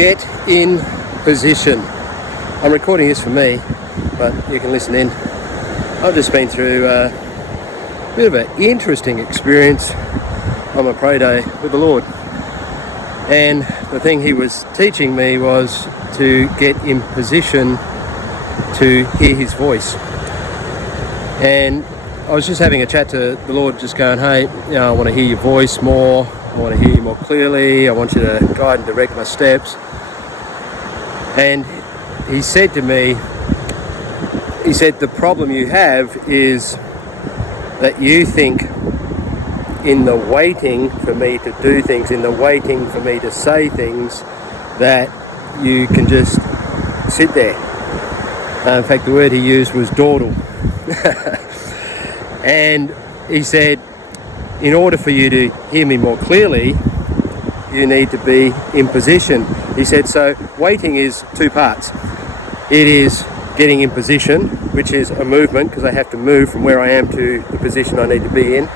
Get in position. I'm recording this for me, but you can listen in. I've just been through a bit of an interesting experience on my pray day with the Lord. And the thing he was teaching me was to get in position to hear his voice. And I was just having a chat to the Lord, just going, hey, I want to hear your voice more. I want to hear you more clearly. I want you to guide and direct my steps. And he said to me, the problem you have is that you think in the waiting for me to do things, in the waiting for me to say things, that you can just sit there. In fact, the word he used was dawdle. And he said, in order for you to hear me more clearly, you need to be in position. He said, so waiting is two parts. It is getting in position, which is a movement, because I have to move from where I am to the position I need to be in.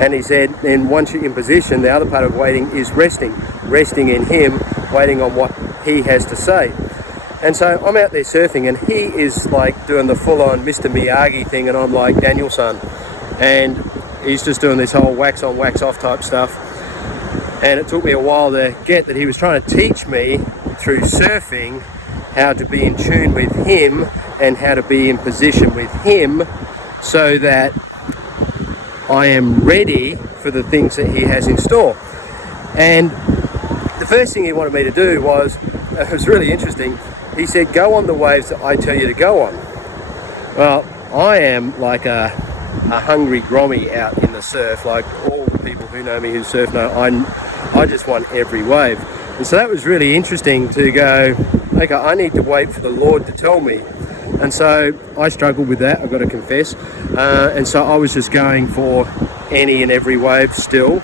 And he said, then once you're in position, the other part of waiting is resting in him, waiting on what he has to say. And so I'm out there surfing, and he is like doing the full-on Mr. Miyagi thing, and I'm like Daniel-san. And he's just doing this whole wax on, wax off type stuff. And it took me a while to get that he was trying to teach me through surfing how to be in tune with him and how to be in position with him, so that I am ready for the things that he has in store. And the first thing he wanted me to do was, it was really interesting, he said, go on the waves that I tell you to go on. Well, I am like a hungry grommy out in the surf, like all the people who know me who surf know, I just want every wave. And so that was really interesting to go, okay, I need to wait for the Lord to tell me. And so I struggled with that, I've got to confess. And so I was just going for any and every wave still.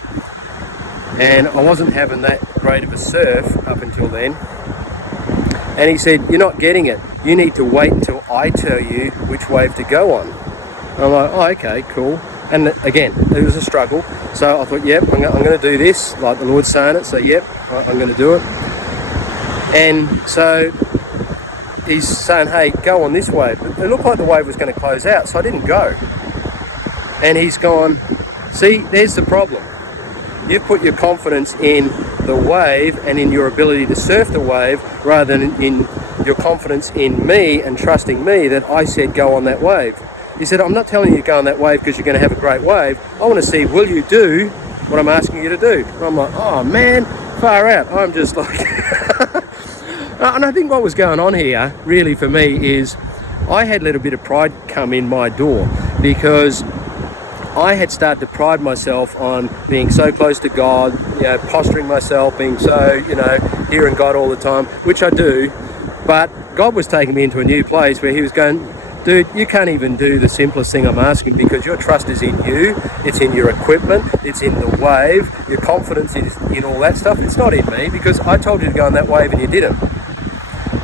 And I wasn't having that great of a surf up until then. And he said, you're not getting it. You need to wait until I tell you which wave to go on. And I'm like, oh, okay, cool. And again, it was a struggle. So I thought, yep, I'm going to do this, like the Lord's saying it. So yep, I'm going to do it. And so he's saying, hey, go on this wave. But it looked like the wave was going to close out, so I didn't go. And he's gone, see, there's the problem. You've put your confidence in the wave and in your ability to surf the wave, rather than in your confidence in me and trusting me that I said go on that wave. He said, I'm not telling you to go on that wave because you're going to have a great wave. I want to see, will you do what I'm asking you to do? And I'm like, oh man, far out. I'm just like... And I think what was going on here, really for me, is I had let a bit of pride come in my door, because I had started to pride myself on being so close to God, posturing myself, being so, hearing God all the time, which I do. But God was taking me into a new place where he was going, dude, you can't even do the simplest thing I'm asking, because your trust is in you, it's in your equipment, it's in the wave, your confidence is in all that stuff. It's not in me, because I told you to go on that wave and you didn't.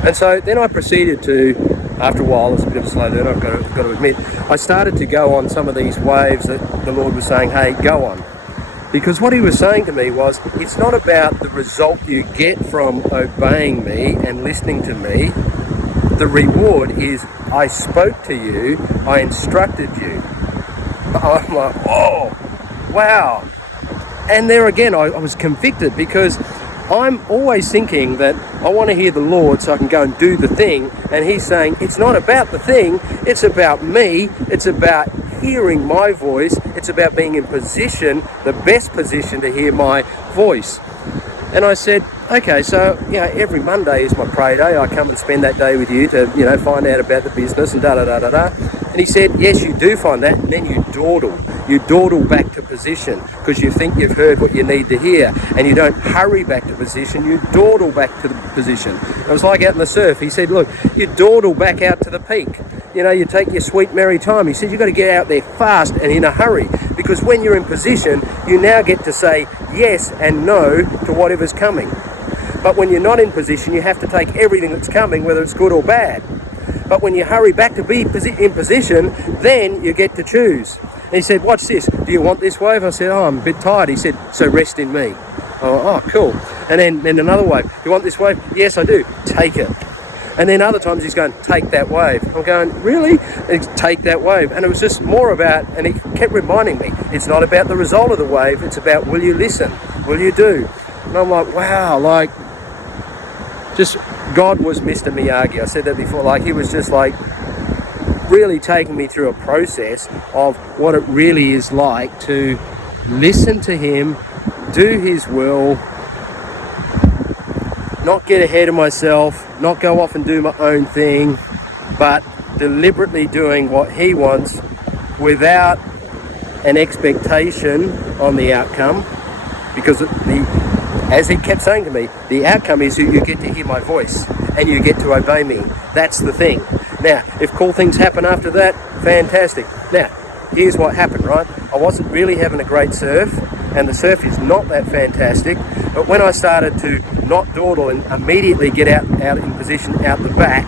And so then I proceeded to, after a while, it was a bit of a slow learner, I've got to admit, I started to go on some of these waves that the Lord was saying, hey, go on. Because what he was saying to me was, it's not about the result you get from obeying me and listening to me. The reward is, I spoke to you, I instructed you. I'm like, oh, wow. And there again, I was convicted, because I'm always thinking that I want to hear the Lord so I can go and do the thing. And he's saying, it's not about the thing, it's about me, it's about hearing my voice, it's about being in position, the best position to hear my voice. And I said, okay, so, every Monday is my pray day. I come and spend that day with you to, find out about the business and da-da-da-da-da. And he said, yes, you do find that, and then you dawdle. You dawdle back to position because you think you've heard what you need to hear, and you don't hurry back to position, you dawdle back to the position. It was like out in the surf. He said, look, you dawdle back out to the peak. You take your sweet merry time. He said, you've got to get out there fast and in a hurry, because when you're in position, you now get to say yes and no to whatever's coming. But when you're not in position, you have to take everything that's coming, whether it's good or bad. But when you hurry back to be in position, then you get to choose. And he said, watch this. Do you want this wave? I said, oh, I'm a bit tired. He said, so rest in me. Oh, cool. And then another wave. You want this wave? Yes, I do. Take it. And then other times he's going, take that wave. I'm going, really? And take that wave. And it was just more about, and he kept reminding me, it's not about the result of the wave, it's about, will you listen? Will you do? And I'm like, wow, like, just, God was Mr. Miyagi. I said that before, like, he was just like, really taking me through a process of what it really is like to listen to him, do his will, not get ahead of myself, not go off and do my own thing, but deliberately doing what he wants without an expectation on the outcome, because as he kept saying to me, the outcome is you get to hear my voice and you get to obey me. That's the thing. Now, if cool things happen after that, fantastic. Now, here's what happened, right? I wasn't really having a great surf, and the surf is not that fantastic, but when I started to not dawdle and immediately get out in position out the back,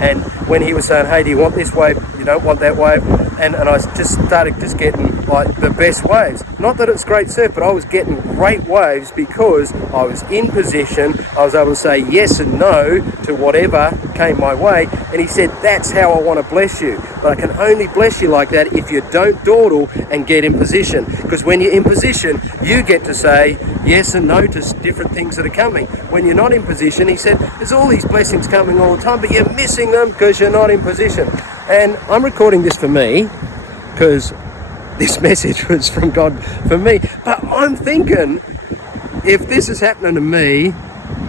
and when he was saying, hey, do you want this wave? You don't want that wave? And I just started getting like the best waves. Not that it's great surf, but I was getting great waves because I was in position. I was able to say yes and no to whatever came my way. And he said, that's how I want to bless you. But I can only bless you like that if you don't dawdle and get in position. Because when you're in position, you get to say yes and no to different things that are coming. When you're not in position, he said, there's all these blessings coming all the time, but you're missing them because you're not in position. And I'm recording this for me because this message was from God for me. But I'm thinking, if this is happening to me,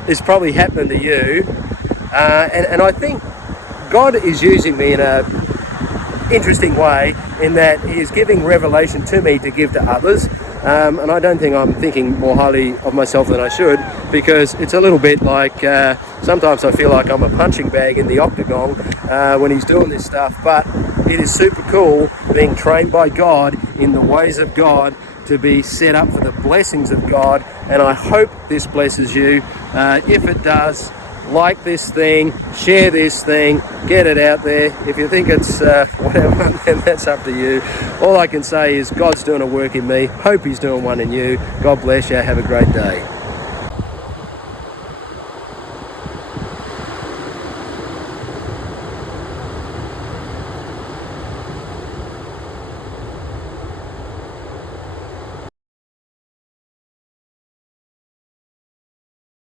it's probably happening to you. And I think God is using me in a interesting way in that he is giving revelation to me to give to others. And I don't think I'm thinking more highly of myself than I should, because it's a little bit like sometimes I feel like I'm a punching bag in the octagon when he's doing this stuff. But it is super cool being trained by God in the ways of God to be set up for the blessings of God. And I hope this blesses you. If it does, like this thing, share this thing, get it out there. If you think it's whatever, then that's up to you. All I can say is God's doing a work in me. Hope he's doing one in you. God bless you. Have a great day.